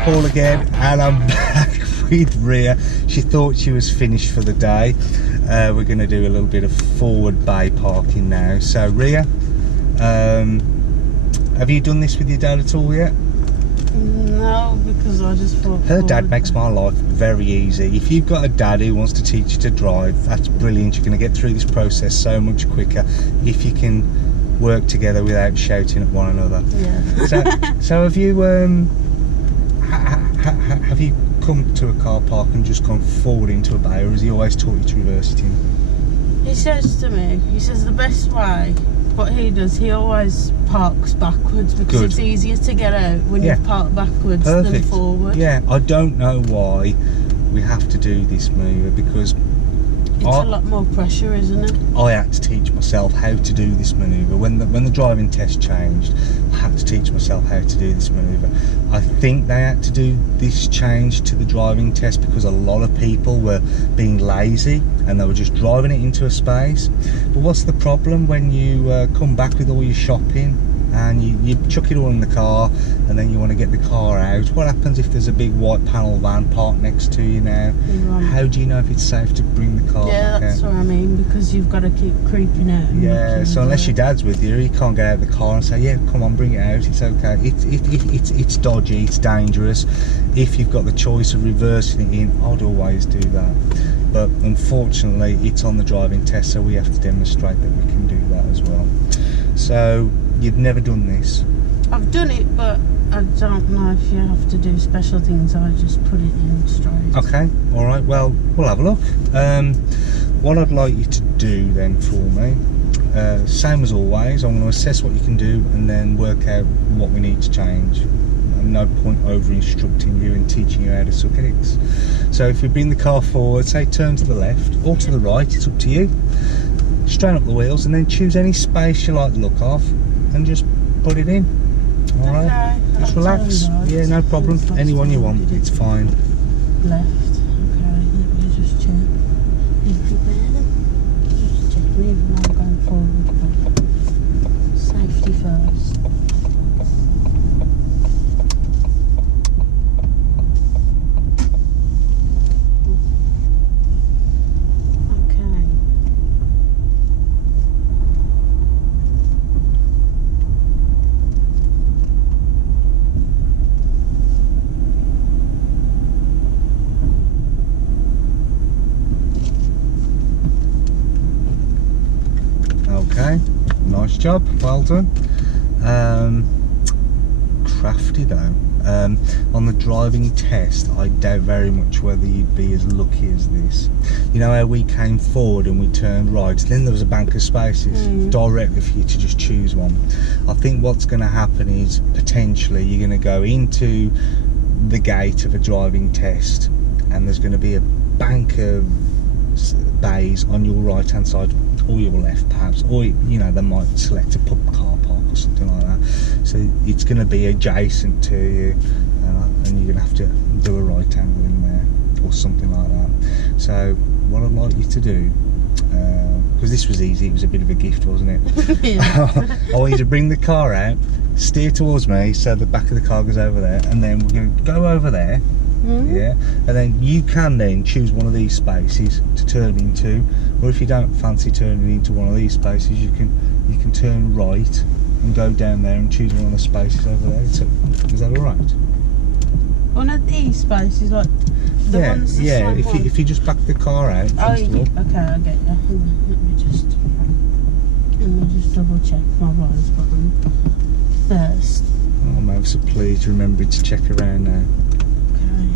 Paul again, and I'm back with Ria. She thought she was finished for the day. We're going to do a little bit of forward bay parking now. So Ria, have you done this with your dad at all yet? No, because I just thought... Her dad makes my life very easy. If you've got a dad who wants to teach you to drive, that's brilliant. You're going to get through this process so much quicker if you can work together without shouting at one another. Yeah. So have you have you come to a car park and just gone forward into a bay, or has he always taught you to reverse it in? He says to me, he says the best way, what he does, he always parks backwards because it's easier to get out when you park backwards than forward. Yeah, I don't know why we have to do this manoeuvre, because it's a lot more pressure, isn't it? I had to teach myself how to do this manoeuvre. When the driving test changed, I had to teach myself how to do this manoeuvre. I think they had to do this change to the driving test because a lot of people were being lazy and they were just driving it into a space. But what's the problem when you come back with all your shopping and you chuck it all in the car, and then you want to get the car out? What happens if there's a big white panel van parked next to you now? How do you know if it's safe to bring the car back that's out? what I mean, because you've got to keep creeping out. Yeah, so unless your dad's with you, he can't get out of the car and say, yeah, come on, bring it out, it's okay. It's dodgy, it's dangerous. If you've got the choice of reversing it in, I'd always do that. But unfortunately, it's on the driving test, so we have to demonstrate that we can do that as well. So, you've never done this? I've done it, but I don't know if you have to do special things. I just put it in straight. Okay, alright, well, we'll have a look. What I'd like you to do then for me, same as always, I'm going to assess what you can do and then work out what we need to change. No point over instructing you and teaching you how to suck eggs. So if we bring the car forward, say turn to the left or to the right, it's up to you. Straighten up the wheels and then choose any space you like the look of and just put it in. Alright, okay, just relax. Yeah, no problem. Anyone you want, it's fine. Left. Okay, let me just check. Just checking even though I'm going forward. Safety first. Okay, nice job, well done. Crafty though. On the driving test, I doubt very much whether you'd be as lucky as this. You know how we came forward and we turned right, then there was a bank of spaces directly for you to just choose one. I think what's going to happen is potentially you're going to go into the gate of a driving test and there's going to be a bank of bays on your right hand side or your left perhaps, or you know, they might select a pub car park or something like that, so it's going to be adjacent to you, and you're going to have to do a right angle in there or something like that. So what I'd like you to do, because this was easy, it was a bit of a gift, wasn't it? Yeah. I want you to bring the car out, steer towards me so the back of the car goes over there, and then we're going to go over there. Yeah, and then you can then choose one of these spaces to turn into, or if you don't fancy turning into one of these spaces, you can turn right and go down there and choose one of the spaces over there. So, is that all right? One of these spaces, like the ones. Yeah. If you just back the car out. Oh, okay, I get you. Let me just double check my rise button first. Oh, I'm so pleased remembering to check around now.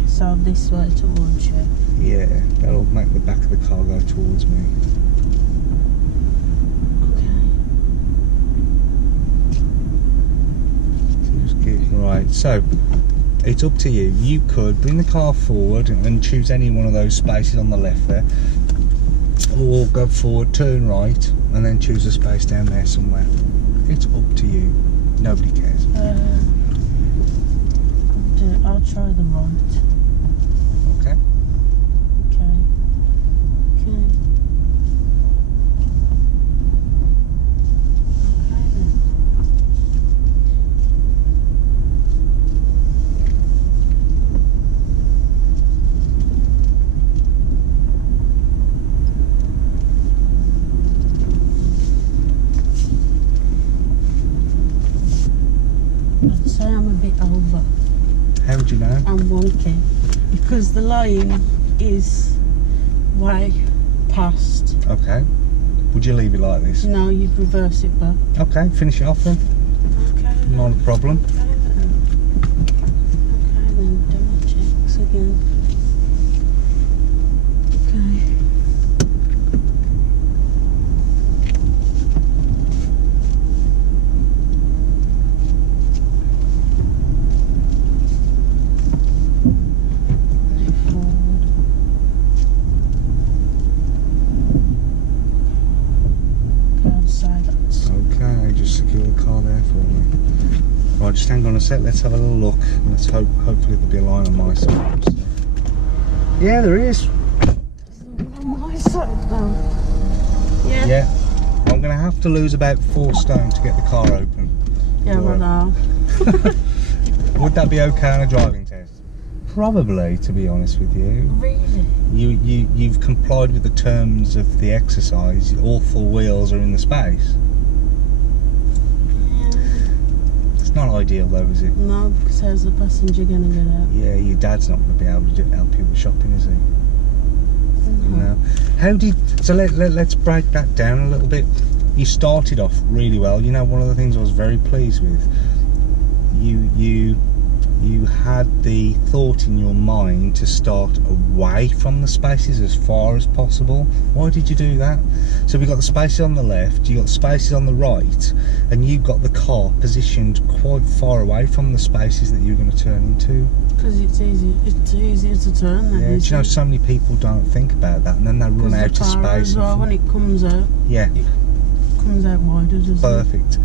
So this way towards you. Yeah, that'll make the back of the car go towards me. Okay. So just keep right. So it's up to you. You could bring the car forward and choose any one of those spaces on the left there, or go forward, turn right, and then choose a space down there somewhere. It's up to you. Nobody cares. I'll try the right. Okay. Okay. I'd say I'm a bit over. How would you know? I'm wonky. Because the line is way past. Okay. Would you leave it like this? No, you'd reverse it back. Okay, finish it off then. Okay. Not a problem. Okay then, double checks again. Okay. Okay, just secure the car there for me. Right, just hang on a sec, let's have a little look. Let's hopefully there'll be a line on my side. Yeah, there is. On my side though. Yeah. Yeah. I'm going to have to lose about 4 stone to get the car open. Yeah, right now. Would that be okay on a driving test? Probably, to be honest with you. Really? You've complied with the terms of the exercise. All 4 wheels are in the space. It's not ideal though, is it? No, because how's the passenger going to get out? Yeah, your dad's not going to be able to help you with shopping, is he? No. How did, so let's break that down a little bit. You started off really well. You know, one of the things I was very pleased with, you had the thought in your mind to start away from the spaces as far as possible. Why did you do that? So we got the spaces on the left, you got spaces on the right, and you got the car positioned quite far away from the spaces that you're going to turn into. Because it's easier to turn then. Yeah, do you know, so many people don't think about that, and then they run out of space. As well, when it comes out, yeah, it comes out wider, doesn't it? Perfect.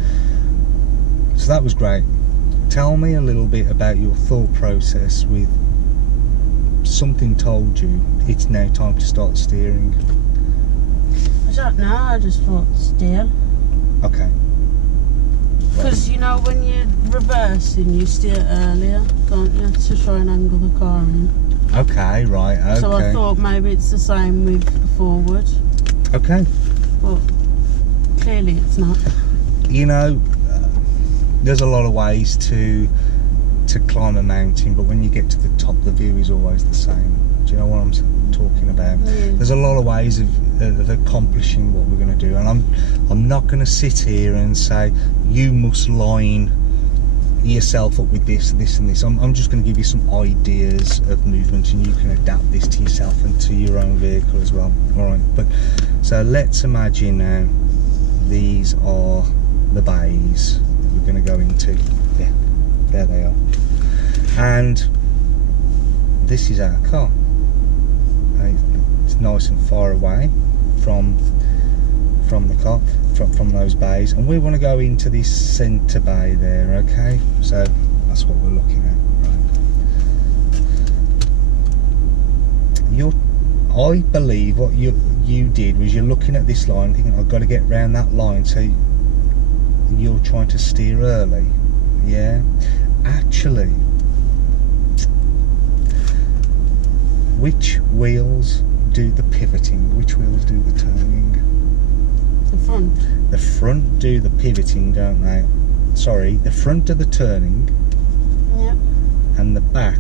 So that was great. Tell me a little bit about your thought process with something told you it's now time to start steering. I don't know, I just thought steer. Okay. Because you know, when you're reversing, you steer earlier, don't you, to try and angle the car in. Okay, right, okay. So I thought maybe it's the same with forward. Okay. But clearly it's not. You know, there's a lot of ways to climb a mountain, but when you get to the top, the view is always the same. Do you know what I'm talking about? Yeah. There's a lot of ways of accomplishing what we're going to do, and I'm not going to sit here and say you must line yourself up with this, this, and this. I'm just going to give you some ideas of movement, and you can adapt this to yourself and to your own vehicle as well. All right, but so let's imagine now these are the bays that we're going to go into. Yeah, there they are, and this is our car. It's nice and far away from the car, from those bays, and we want to go into this centre bay there. Okay, so that's what we're looking at. Right. I believe what you did was you're looking at this line thinking I've got to get round that line, so you're trying to steer early. Yeah, actually, which wheels do the pivoting, which wheels do the turning? The front. The front do the pivoting, don't they? Sorry, the front do the turning. Yep. And the back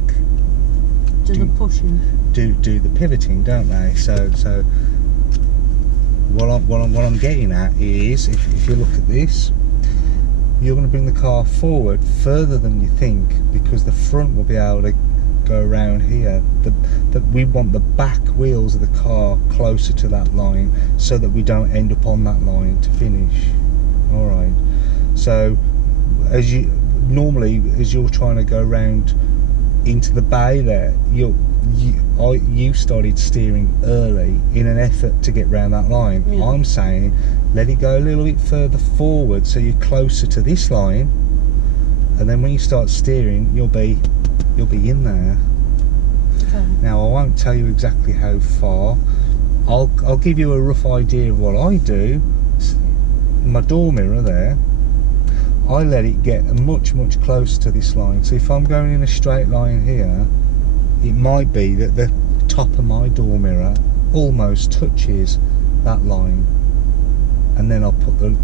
do the pushing. Do the pivoting, don't they? So what I'm getting at is, if you look at this, you're going to bring the car forward further than you think, because the front will be able to go around here. We want the back wheels of the car closer to that line, so that we don't end up on that line to finish. All right. So as you're trying to go around into the bay there, you started steering early in an effort to get round that line. Yeah. I'm saying let it go a little bit further forward so you're closer to this line, and then when you start steering you'll be in there. Okay. Now I won't tell you exactly how far. I'll give you a rough idea of what I do. My door mirror there, I let it get much closer to this line. So if I'm going in a straight line here, it might be that the top of my door mirror almost touches that line, and then I'll put a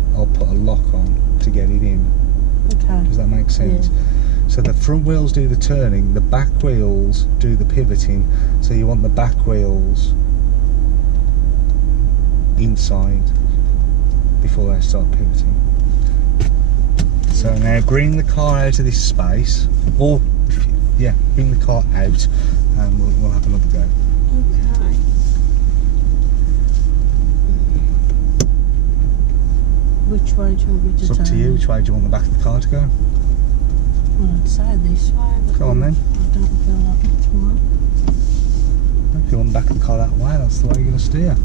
lock on to get it in. Okay. Does that make sense? Yeah. So the front wheels do the turning, the back wheels do the pivoting. So you want the back wheels inside before they start pivoting. So now bring the car out of this space, or yeah, bring the car out, and we'll have another go. Okay. Which way do you want me to turn? It's up to you. Which way do you want the back of the car to go? Well, I'd say this way. Go on then. I don't feel that much more. If you want the back of the car that way, that's the way you're going to steer.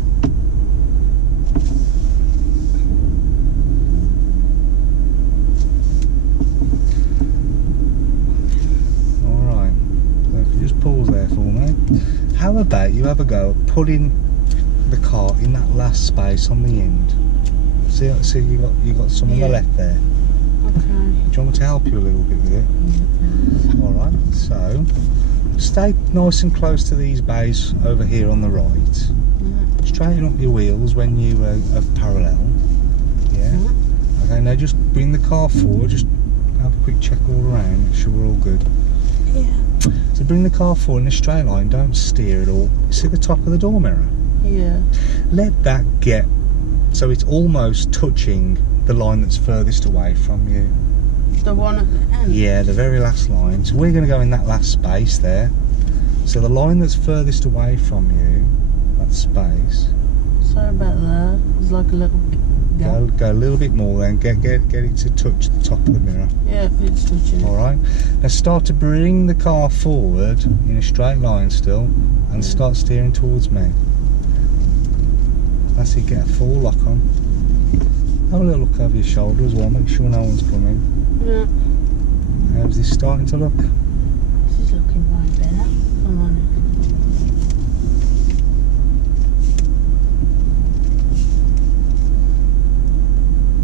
Alright, so if you just pause there for me. How about you have a go at putting the car in that last space on the end? See you got some on the left there. Okay. Do you want me to help you a little bit with it? Yeah. Alright, so stay nice and close to these bays over here on the right. Yeah. Straighten up your wheels when you are parallel. Yeah. Okay, now just bring the car forward, just have a quick check all around, make sure we're all good. Yeah. So bring the car forward in a straight line, don't steer at all. See the top of the door mirror? Yeah. Let that get so it's almost touching the line that's furthest away from you. The one at the end? Yeah, the very last line. So we're going to go in that last space there. So the line that's furthest away from you, that space. So about there, there's like a little gap. Go a little bit more then, get it to touch the top of the mirror. Yeah, it's touching. Alright, now start to bring the car forward in a straight line still, and start steering towards me. That's it, get a full lock on. Have a little look over your shoulder as well, make sure no one's coming. Yeah. How's this starting to look? This is looking way better. Come on.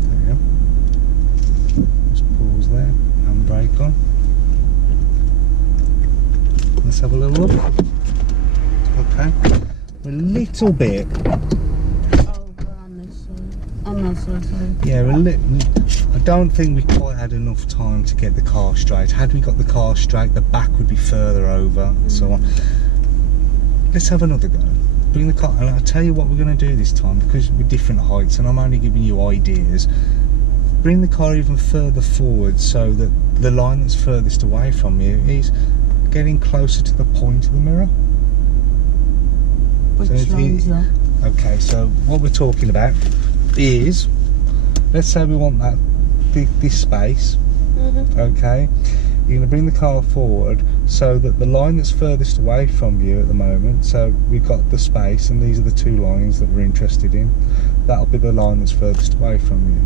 There you go. Just pause there, handbrake on. Let's have a little look. Okay. A little bit. On that side, sorry. Yeah, I don't think we quite had enough time to get the car straight. Had we got the car straight, the back would be further over and so on. Let's have another go. Bring the car, and I'll tell you what we're going to do this time, because we're different heights and I'm only giving you ideas. Bring the car even further forward so that the line that's furthest away from you is getting closer to the point of the mirror. Which line's that? Okay, so what we're talking about is, let's say we want that this space. Okay, you're going to bring the car forward so that the line that's furthest away from you at the moment, so we've got the space and these are the two lines that we're interested in, that'll be the line that's furthest away from you.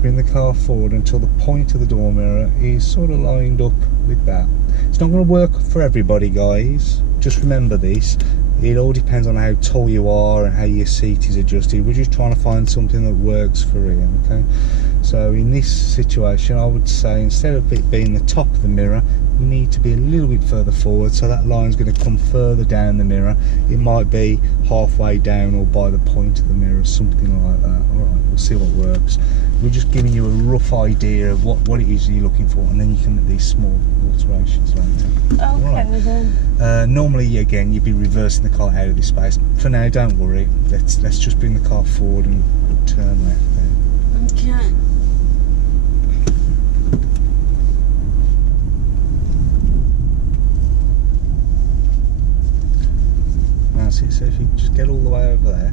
Bring the car forward until the point of the door mirror is sort of lined up with that. It's not going to work for everybody, guys, just remember this. It all depends on how tall you are and how your seat is adjusted. We're just trying to find something that works for Ian, okay? So in this situation, I would say instead of it being the top of the mirror, we need to be a little bit further forward, so that line's going to come further down the mirror. It might be halfway down or by the point of the mirror, something like that. Alright, we'll see what works. We're just giving you a rough idea of what it is you're looking for, and then you can make these small alterations later. Okay, then. Normally, again, you'd be reversing the car out of this space. For now, don't worry. Let's just bring the car forward and turn left there. Okay. That's it. So if you just get all the way over there.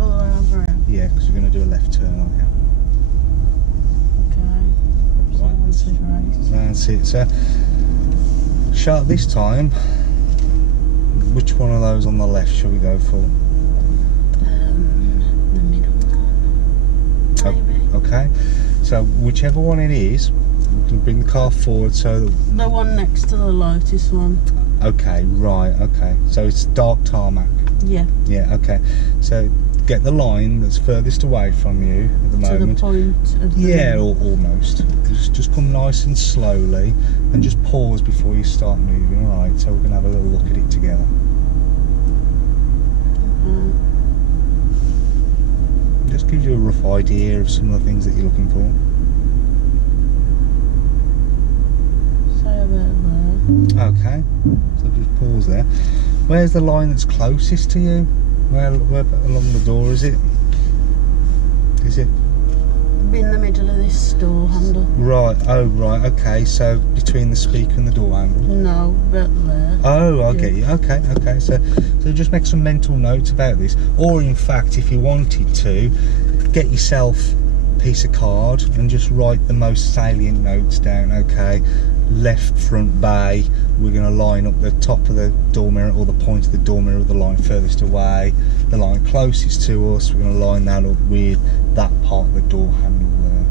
All the way over here? Yeah, because you're going to do a left turn, aren't you? That's it. So, sharp this time. Which one of those on the left should we go for? The middle one, maybe. Okay. So whichever one it is, we can bring the car forward so that... The one next to the lightest one. Okay, right, okay. So it's dark tarmac. Yeah. Yeah, okay. So get the line that's furthest away from you at the moment. To the point of the... Yeah, almost. Just come nice and slowly and just pause before you start moving, alright? So we're going to have a little look at it together. Just gives you a rough idea of some of the things that you're looking for. So there. Okay, so just pause there. Where's the line that's closest to you? Where along the door is it? Is it? Be in the middle of this door handle. Right, oh right, okay, so between the speaker and the door handle? No, but there. Oh, I get you, okay, so just make some mental notes about this. Or in fact, if you wanted to, get yourself a piece of card and just write the most salient notes down. Okay, left front bay, we're going to line up the top of the door mirror or the point of the door mirror with the line furthest away. The line closest to us, we're going to line that up with that part of the door handle there.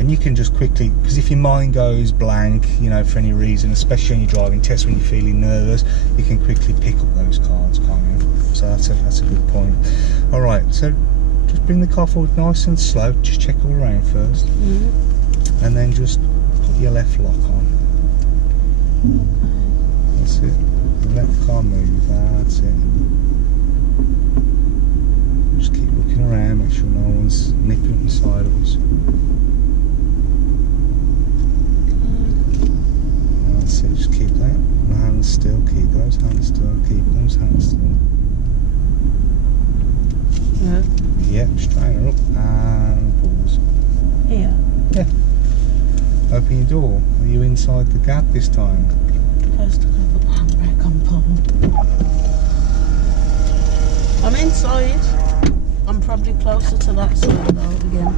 And you can just quickly, because if your mind goes blank, you know, for any reason, especially on your driving test when you're feeling nervous, you can quickly pick up those cards, can't you? So that's a good point. All right, so just bring the car forward nice and slow. Just check all around first, and then just put your left lock on. That's it. And let the car move. That's it. Just keep looking around, make sure no one's nipping up inside of us. That's it. Just keep that. The hands still. Keep those hands still. Keep those hands still. Yeah. Yep. Straighten her up and pause. Here. Yeah. Open your door. Are you inside the gap this time? First I'm going to put the handbrake on pull. I'm inside. I'm probably closer to that side though again.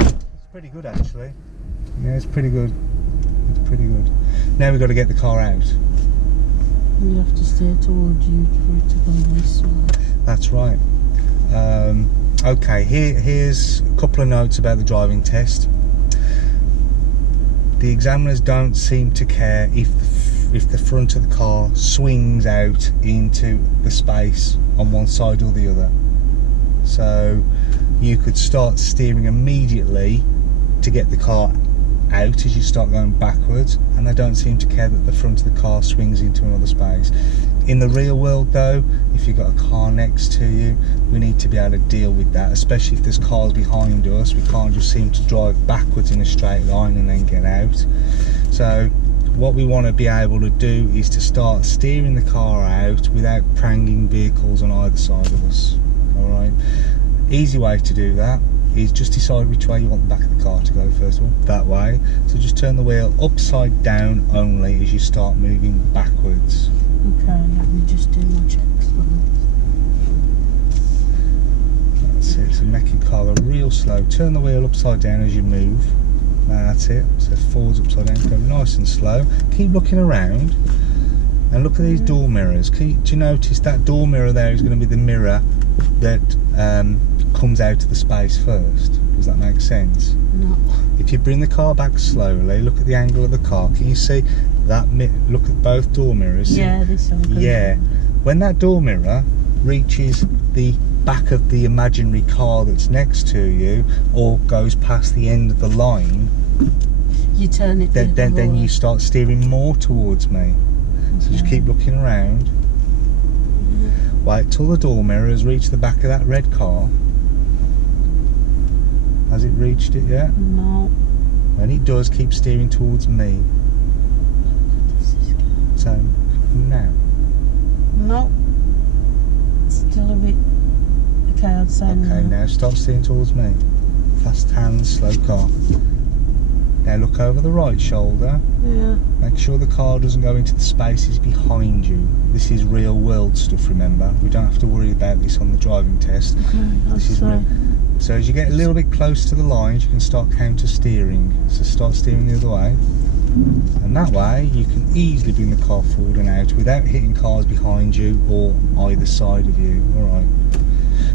It's pretty good actually. Yeah, it's pretty good. It's pretty good. Now we've got to get the car out. You have to steer towards you for it to go this way. That's right. Okay, here's a couple of notes about the driving test. The examiners don't seem to care if the front of the car swings out into the space on one side or the other. So you could start steering immediately to get the car out as you start going backwards, and they don't seem to care that the front of the car swings into another space. In the real world though, if you've got a car next to you, we need to be able to deal with that, especially if there's cars behind us. We can't just seem to drive backwards in a straight line and then get out. So what we want to be able to do is to start steering the car out without pranging vehicles on either side of us. Alright, easy way to do that is just decide which way you want the back of the car to go first of all, that way. So just turn the wheel upside down only as you start moving backwards. Okay, let me just do my checks. That's it, so make your car go real slow. Turn the wheel upside down as you move. That's it, so forwards upside down, go nice and slow. Keep looking around and look at these door mirrors. Do you notice that door mirror there is going to be the mirror that comes out of the space first? Does that make sense? No. If you bring the car back slowly, look at the angle of the car. Can you see that? Look at both door mirrors. Yeah, this one. Yeah. When that door mirror reaches the back of the imaginary car that's next to you, or goes past the end of the line, you turn it. Then you start steering more towards me. So just keep looking around. Wait till the door mirror has reached the back of that red car. Has it reached it yet? No. When it does, keep steering towards me. So, now. No. Still a bit. Okay, I'd say okay, now stop steering towards me. Fast hands, slow car. Now look over the right shoulder. Yeah. Make sure the car doesn't go into the spaces behind you. This is real world stuff, remember. We don't have to worry about this on the driving test. Okay, this is real. So as you get a little bit close to the lines, you can start counter steering. So start steering the other way. And that way you can easily bring the car forward and out without hitting cars behind you or either side of you. Alright.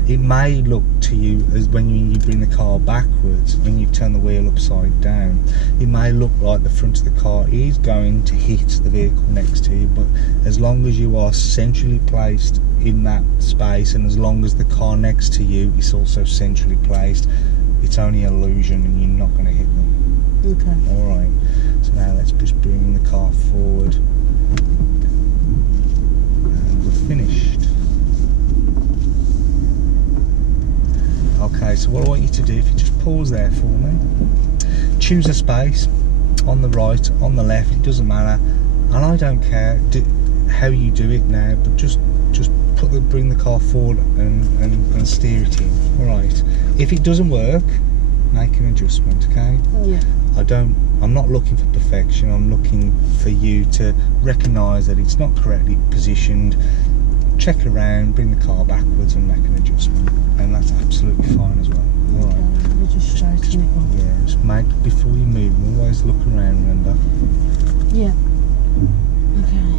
It may look to you as when you bring the car backwards, when you turn the wheel upside down, it may look like the front of the car is going to hit the vehicle next to you, but as long as you are centrally placed in that space, and as long as the car next to you is also centrally placed, it's only an illusion and you're not going to hit them. Okay. Alright, so now let's just bring the car forward and we're finished. Okay, so what I want you to do, if you just pause there for me, choose a space, on the right, on the left, it doesn't matter. And I don't care how you do it now, but just bring the car forward and steer it in. Alright. If it doesn't work, make an adjustment, okay? Yeah. I'm not looking for perfection. I'm looking for you to recognise that it's not correctly positioned, check around, bring the car backwards and make an adjustment, and that's absolutely fine as well. Alright. Okay, we'll just straighten it up. Yeah, just make, before you move, always look around, remember? Yeah. Okay.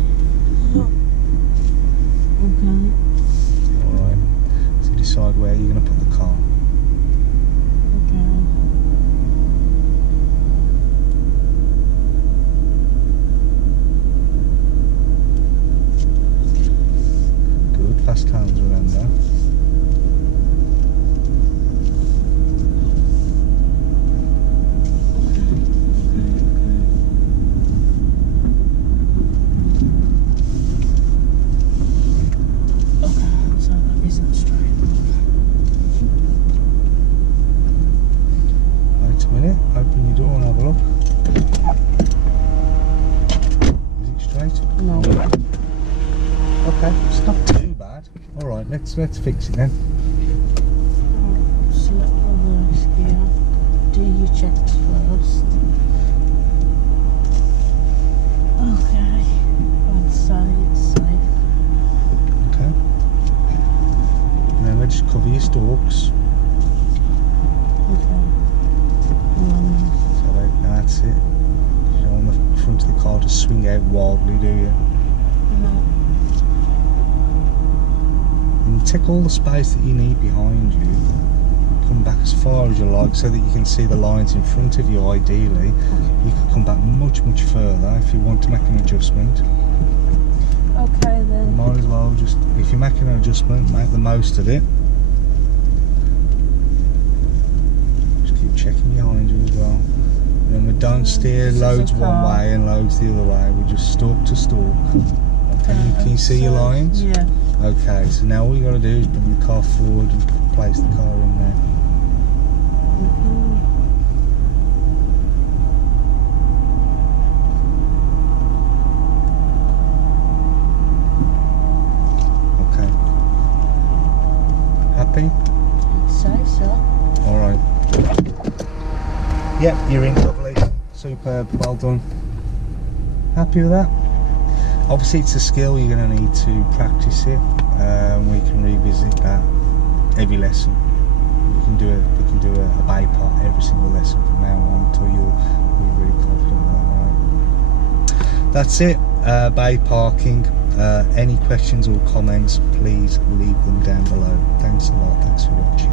Okay. Alright. So decide where you're going to put the car. Okay. Good, fast hands, remember. Open your door and have a look. Is it straight? No. Okay, it's not too bad. Alright, let's fix it then. Select reverse gear. Do your checks first. Okay. I'd say it's safe. Okay. Remember, just cover your stalks. Okay. So that's it. You don't want the front of the car to swing out wildly, do you? No. And take all the space that you need behind you. Come back as far as you like so that you can see the lines in front of you ideally. You could come back much further if you want to make an adjustment. Okay then. You might as well just, if you're making an adjustment, make the most of it. Checking behind you as well. Remember, don't steer loads one way and loads the other way. We just stalk to stalk. Okay, can you see your lines? Yeah. Okay, so now all you got to do is bring the car forward and place the car in there. Okay. Happy? I'd say so. Alright. Yep, you're in, lovely. Superb, well done. Happy with that? Obviously it's a skill, you're going to need to practice it. We can revisit that every lesson. We can do a bay part every single lesson from now on until you'll be really confident with that, alright? That's it, bay parking. Any questions or comments, please leave them down below. Thanks a lot, thanks for watching.